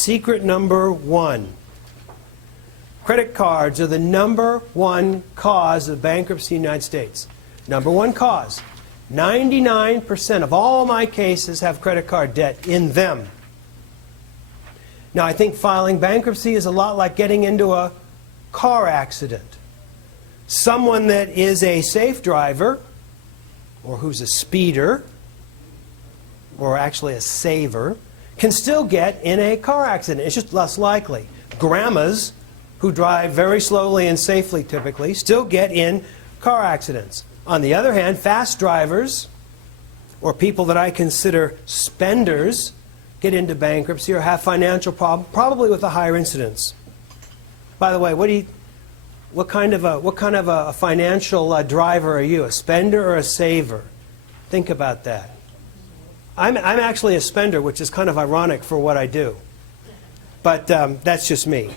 Secret number one. Credit cards are the #1 cause of bankruptcy in the United States. #1 cause. 99% of all my cases have credit card debt in them. Now, I think filing bankruptcy is a lot like getting into a car accident. Someone that is a safe driver, or who's a speeder, or actually a saver, can still get in a car accident. It's just less likely. Grandmas who drive very slowly and safely typically still get in car accidents. On the other hand, fast drivers, or people that I consider spenders, get into bankruptcy or have financial problems, probably with a higher incidence. By the way, what kind of a financial driver are you? A spender or a saver? Think about that. I'm actually a spender, which is kind of ironic for what I do. But that's just me.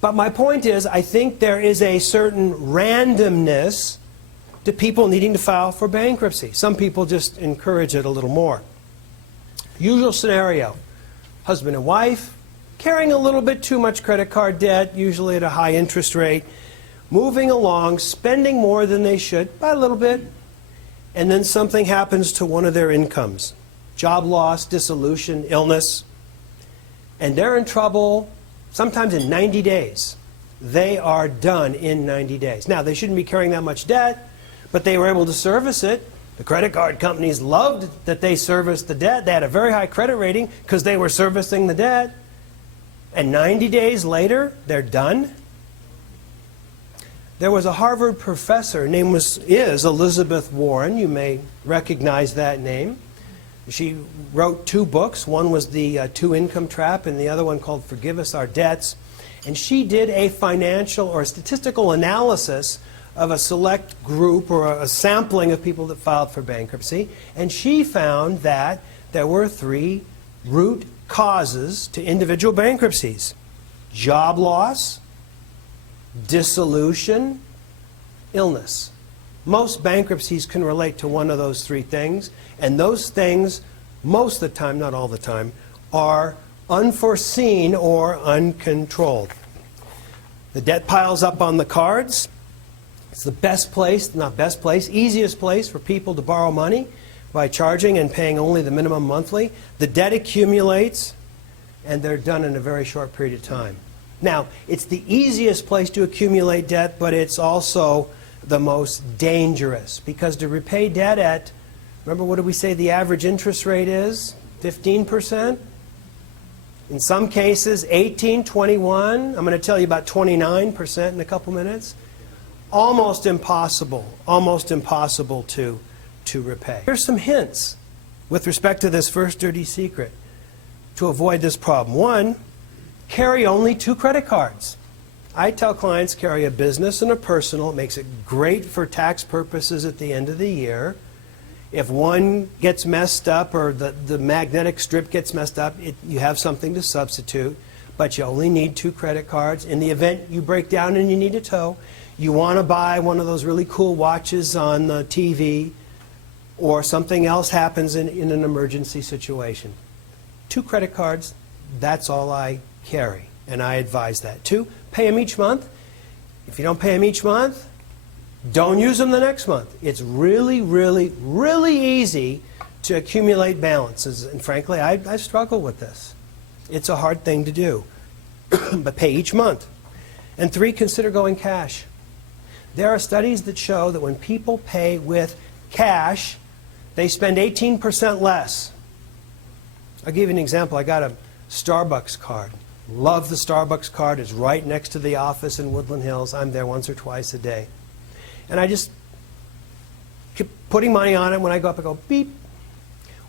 But my point is, I think there is a certain randomness to people needing to file for bankruptcy. Some people just encourage it a little more. Usual scenario, husband and wife, carrying a little bit too much credit card debt, usually at a high interest rate, moving along, spending more than they should, by a little bit, and then something happens to one of their incomes. Job loss, dissolution, illness, and they're in trouble sometimes in 90 days. They are done in 90 days. Now, they shouldn't be carrying that much debt, but they were able to service it. The credit card companies loved that they serviced the debt. They had a very high credit rating because they were servicing the debt. And 90 days later, they're done. There was a Harvard professor, her name is Elizabeth Warren. You may recognize that name. She wrote 2 books. One was The Two-Income Trap, and the other one called Forgive Us Our Debts. And she did a financial or statistical analysis of a select group or a sampling of people that filed for bankruptcy. And she found that there were 3 root causes to individual bankruptcies: job loss, dissolution, illness. Most bankruptcies can relate to one of those 3 things, and those things, most of the time, not all the time, are unforeseen or uncontrolled. The debt piles up on the cards. It's the best place, not best place, easiest place for people to borrow money by charging and paying only the minimum monthly. The debt accumulates, and they're done in a very short period of time. Now, it's the easiest place to accumulate debt, but it's also the most dangerous, because to repay debt at, remember what did we say the average interest rate is? 15%? In some cases, 18, 21. I'm going to tell you about 29% in a couple minutes. Almost impossible to repay. Here's some hints with respect to this first dirty secret to avoid this problem. 1, carry only 2 credit cards. I tell clients carry a business and a personal. It makes it great for tax purposes at the end of the year. If one gets messed up or the magnetic strip gets messed up, you have something to substitute. But you only need 2 credit cards. In the event you break down and you need a tow, you want to buy one of those really cool watches on the TV, or something else happens in an emergency situation. 2 credit cards, that's all I carry, and I advise that. 2, pay them each month. If you don't pay them each month, don't use them the next month. It's really, really, really easy to accumulate balances, and frankly, I struggle with this. It's a hard thing to do, but pay each month. And 3, consider going cash. There are studies that show that when people pay with cash, they spend 18% less. I'll give you an example. I got a Starbucks card. Love the Starbucks card. It's right next to the office in Woodland Hills. I'm there once or twice a day. And I just keep putting money on it. When I go up, I go beep.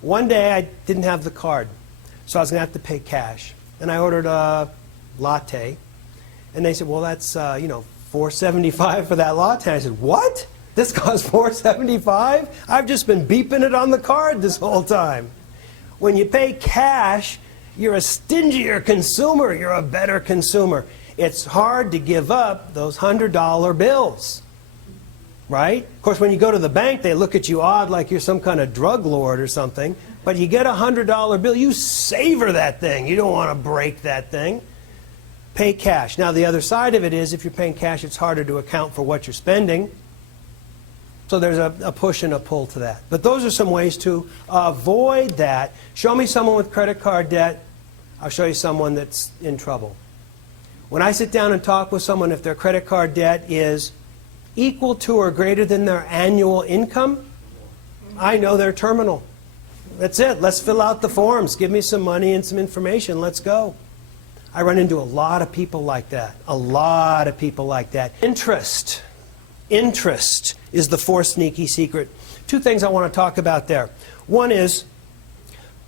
One day I didn't have the card, so I was going to have to pay cash. And I ordered a latte. And they said, well, that's, $4.75 for that latte. I said, what? This costs $4.75? I've just been beeping it on the card this whole time. When you pay cash, you're a stingier consumer. You're a better consumer. It's hard to give up those $100 bills, right? Of course, when you go to the bank, they look at you odd like you're some kind of drug lord or something. But you get a $100 bill, you savor that thing. You don't want to break that thing. Pay cash. Now, the other side of it is if you're paying cash, it's harder to account for what you're spending. So there's a push and a pull to that. But those are some ways to avoid that. Show me someone with credit card debt. I'll show you someone that's in trouble. When I sit down and talk with someone, if their credit card debt is equal to or greater than their annual income, I know they're terminal. That's it. Let's fill out the forms. Give me some money and some information. Let's go. I run into a lot of people like that. A lot of people like that. Interest. Interest is the fourth sneaky secret. Two things I want to talk about there. One is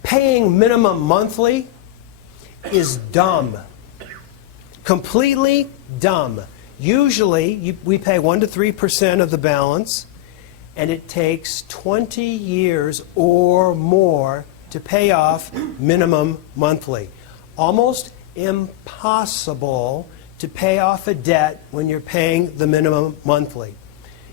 paying minimum monthly is dumb. Completely dumb. Usually, we pay 1 to 3% of the balance, and it takes 20 years or more to pay off minimum monthly. Almost impossible to pay off a debt when you're paying the minimum monthly.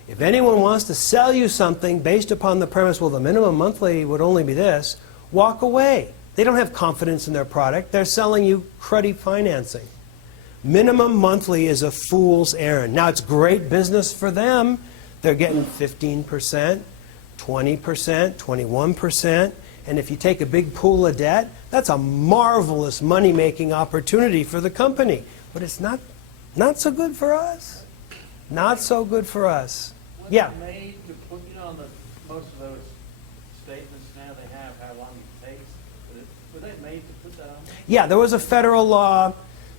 If anyone wants to sell you something based upon the premise, well, the minimum monthly would only be this, walk away. They don't have confidence in their product. They're selling you cruddy financing. Minimum monthly is a fool's errand. Now, it's great business for them. They're getting 15%, 20%, 21%. And if you take a big pool of debt, that's a marvelous money-making opportunity for the company. But it's not so good for us. Not so good for us. Yeah? Made to put, most of those statements now they have, how long it takes. Were they made to put that on there? Yeah, there was a federal law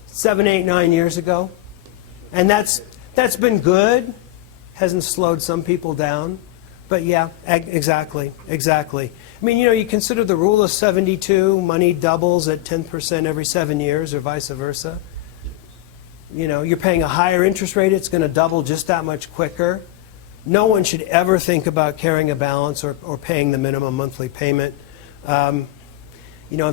7, 8, 9 years ago. And that's been good. Hasn't slowed some people down. But yeah, exactly. I mean, you consider the rule of 72, money doubles at 10% every 7 years or vice versa. You're paying a higher interest rate, it's going to double just that much quicker. No one should ever think about carrying a balance or paying the minimum monthly payment. In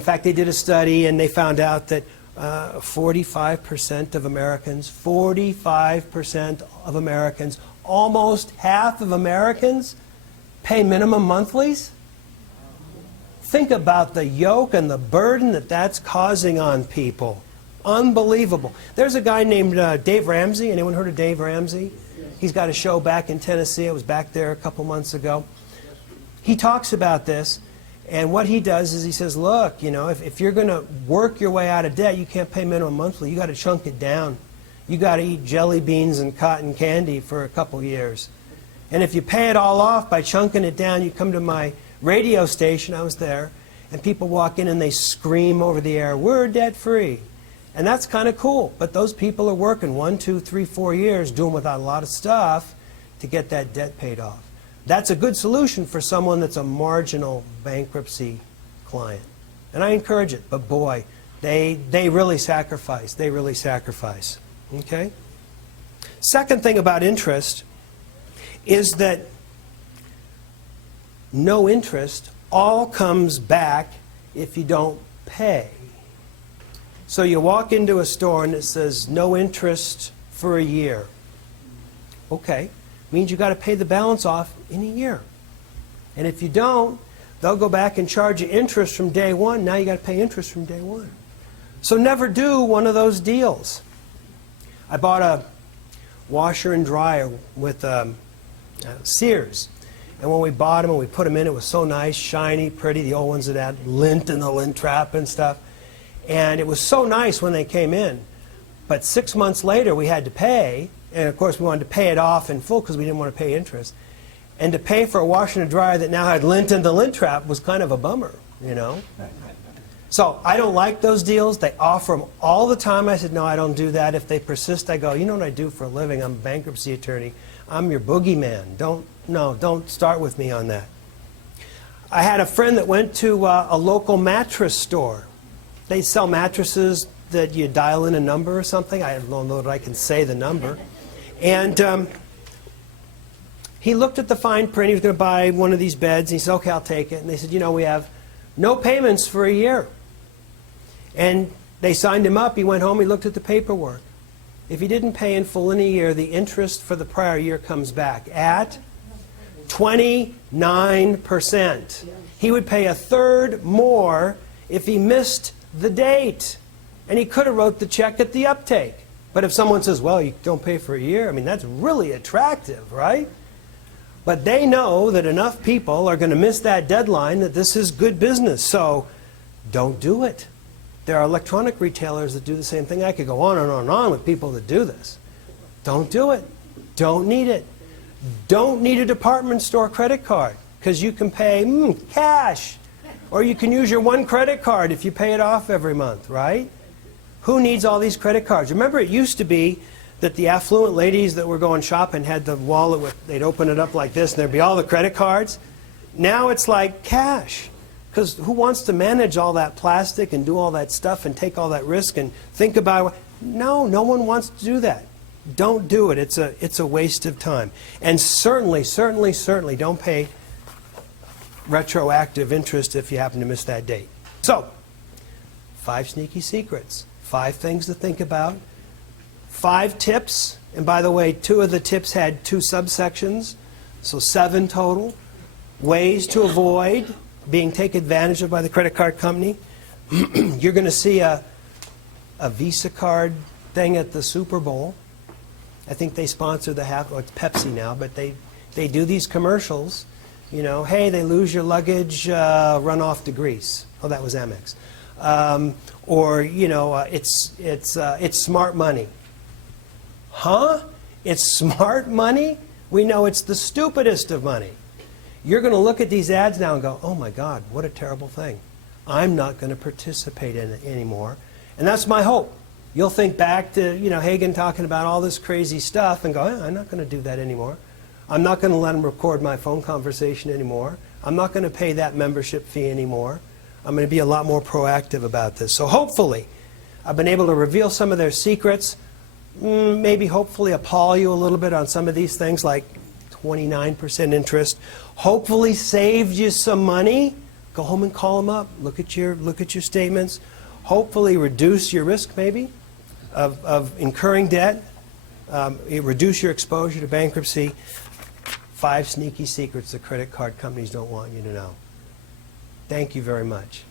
fact, they did a study and they found out that 45% of Americans, 45% of Americans, almost half of Americans pay minimum monthlies. Think about the yoke and the burden that's causing on people. Unbelievable. There's a guy named Dave Ramsey. Anyone heard of Dave Ramsey? He's got a show back in Tennessee. I was back there a couple months ago. He talks about this, and what he does is he says, look, if you're going to work your way out of debt, you can't pay minimum monthly. You got to chunk it down. You got to eat jelly beans and cotton candy for a couple years. And if you pay it all off by chunking it down, you come to my radio station, I was there, and people walk in and they scream over the air, we're debt free. And that's kind of cool. But those people are working 1, 2, 3, 4 years doing without a lot of stuff to get that debt paid off. That's a good solution for someone that's a marginal bankruptcy client. And I encourage it. But boy, they really sacrifice. They really sacrifice. Okay? Second thing about interest is that no interest all comes back if you don't pay. So you walk into a store and it says no interest for a year. Okay, means you got to pay the balance off in a year. And if you don't, they'll go back and charge you interest from day one. Now you got to pay interest from day one. So never do one of those deals. I bought a washer and dryer with Sears. And when we bought them and we put them in, it was so nice, shiny, pretty. The old ones that had lint in the lint trap and stuff. And it was so nice when they came in. But 6 months later, we had to pay. And of course, we wanted to pay it off in full because we didn't want to pay interest. And to pay for a washer and a dryer that now had lint in the lint trap was kind of a bummer, So I don't like those deals. They offer them all the time. I said, no, I don't do that. If they persist, I go, you know what I do for a living? I'm a bankruptcy attorney. I'm your boogeyman. Don't start with me on that. I had a friend that went to a local mattress store. They sell mattresses that you dial in a number or something. I don't know that I can say the number. And he looked at the fine print. He was going to buy one of these beds. And he said, okay, I'll take it. And they said, we have no payments for a year. And they signed him up. He went home. He looked at the paperwork. If he didn't pay in full in a year, the interest for the prior year comes back at 29%. He would pay a third more if he missed the date. And he could have wrote the check at the uptake. But if someone says, well, you don't pay for a year, I mean, that's really attractive, right? But they know that enough people are going to miss that deadline that this is good business. So don't do it. There are electronic retailers that do the same thing. I could go on and on and on with people that do this. Don't do it. Don't need it. Don't need a department store credit card because you can pay cash. Or you can use your one credit card if you pay it off every month, right? Who needs all these credit cards? Remember, it used to be that the affluent ladies that were going shopping had the wallet with, they'd open it up like this and there'd be all the credit cards. Now it's like cash. Because who wants to manage all that plastic and do all that stuff and take all that risk and think about it? No, no one wants to do that. Don't do it. It's a waste of time. And certainly don't pay retroactive interest if you happen to miss that date. So, 5 sneaky secrets, 5 things to think about, 5 tips, and by the way, 2 of the tips had 2 subsections, so 7 total, ways to avoid being taken advantage of by the credit card company. You're going to see a Visa card thing at the Super Bowl. I think they sponsor the it's Pepsi now, but they do these commercials. You know, hey, they lose your luggage, run off to Greece. Oh, that was Amex. Or, you know, it's smart money. Huh? It's smart money? We know it's the stupidest of money. You're going to look at these ads now and go, oh my God, what a terrible thing. I'm not going to participate in it anymore. And that's my hope. You'll think back to, you know, Hagen talking about all this crazy stuff and go, I'm not going to do that anymore. I'm not going to let them record my phone conversation anymore. I'm not going to pay that membership fee anymore. I'm going to be a lot more proactive about this. So hopefully, I've been able to reveal some of their secrets, maybe hopefully appall you a little bit on some of these things like 29% interest. Hopefully saved you some money. Go home and call them up. Look at your statements. Hopefully reduce your risk maybe of incurring debt. Reduce your exposure to bankruptcy. 5 sneaky secrets the credit card companies don't want you to know. Thank you very much.